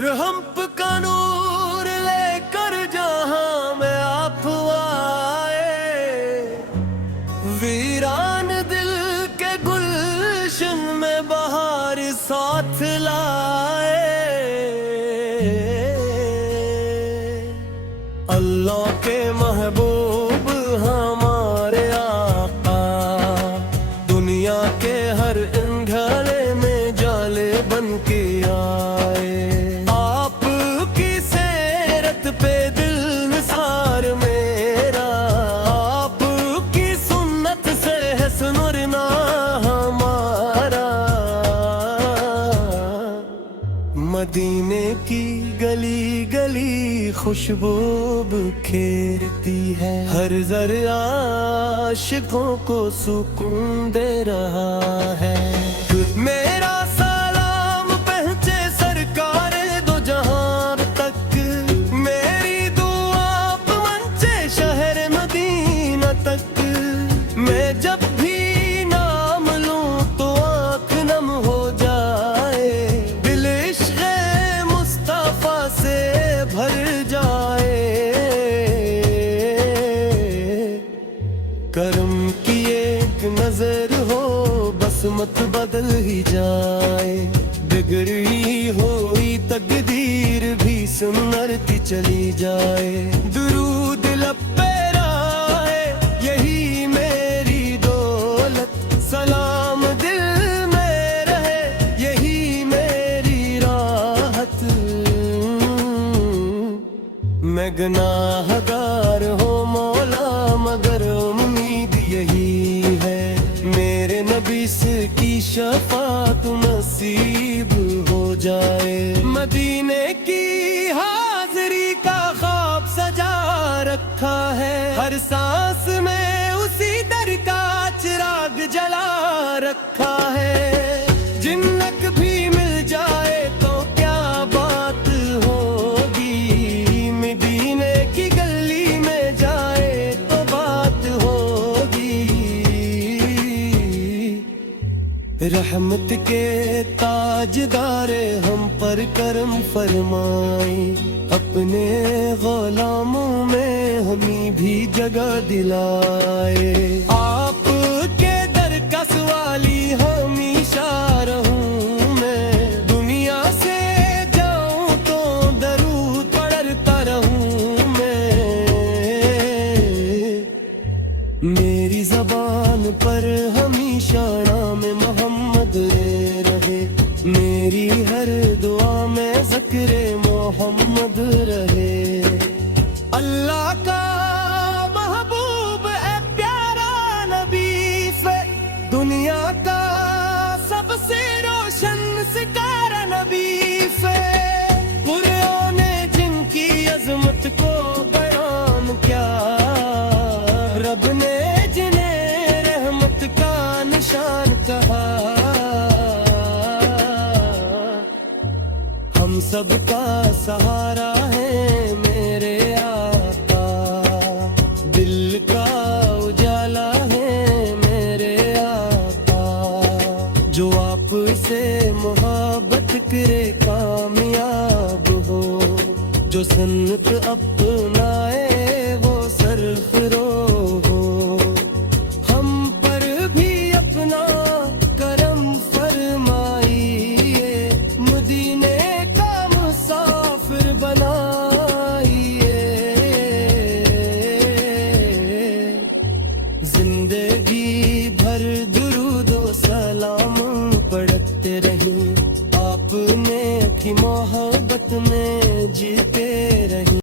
रहम्प का नूर लेकर जहां में आप आए, वीरान दिल के गुलशन में बहार साथ लाए। अल्लाह के महबूब हमारे आका, दुनिया के हर अंधेरे में जाले बन के आए। आपकी सेरत पे दिल निसार मेरा, आपकी सुन्नत से है सुनरना हमारा। मदीने की गली गली खुशबू बिखेरती है, हर ज़र्रे आशिकों को सुकून दे रहा है। मेरा सलाम पहुंचे सरकार दो जहां तक, मेरी दुआ पहुंचे शहर मदीना तक। मैं जब भी नाम लूं तो आँख नम हो जाए, दिल इश्क़ मुस्तफ़ा से भर जाए। करम की एक नजर हो बस मत बदल ही जाए, बिगड़ी हुई तकदीर भी सुनरती चली जाए। दुरूद लब पे राहे यही मेरी दौलत, सलाम दिल में रहे यही मेरी राहत। मैं गुनाहगार हूँ मौला मगर उम्मीद यही है, मेरे नबी से की शफात नसीब हो जाए। मदीने की हाज़री का ख्वाब सजा रखा है, हर सांस में उसी दर का चिराग जला रखा है। जिन्नत भी मिल जाए तो क्या बात होगी, मदीने की गली में जाए तो बात होगी। रहमत के ताजदारे हम पर करम फरमाई, अपने गुलामों में हमें भी जगह दिलाए। आपके दर का सवाली हमेशा रहूं मैं, दुनिया से जाऊं तो दरूद पढ़ता रहूं मैं। मेरी ज़बान पर हमेशा नाम मोहम्मद रहे, मेरी हर दुआ में ज़िक्र मोहम्मद रहे। अल्लाह का महबूब है प्यारा नबी से, दुनिया का सबसे रोशन सितारा नबी से। पुराने जिनकी अजमत को बयान क्या, रब ने जिन्हें रहमत का निशान कहा। हम सबका सहारा है मेरे आका, दिल का उजाला है मेरे आका। जो आपसे मोहब्बत करे कामयाब हो, जो सन्नत अपनाए वो सरफरो हो। हम पर भी अपना करम फरमाइए, मदीने का मुसाफिर बनाइए। जिंदगी भर दुरूदो सलाम पढ़ते रहीं, आपने की मोहब्बत में जीते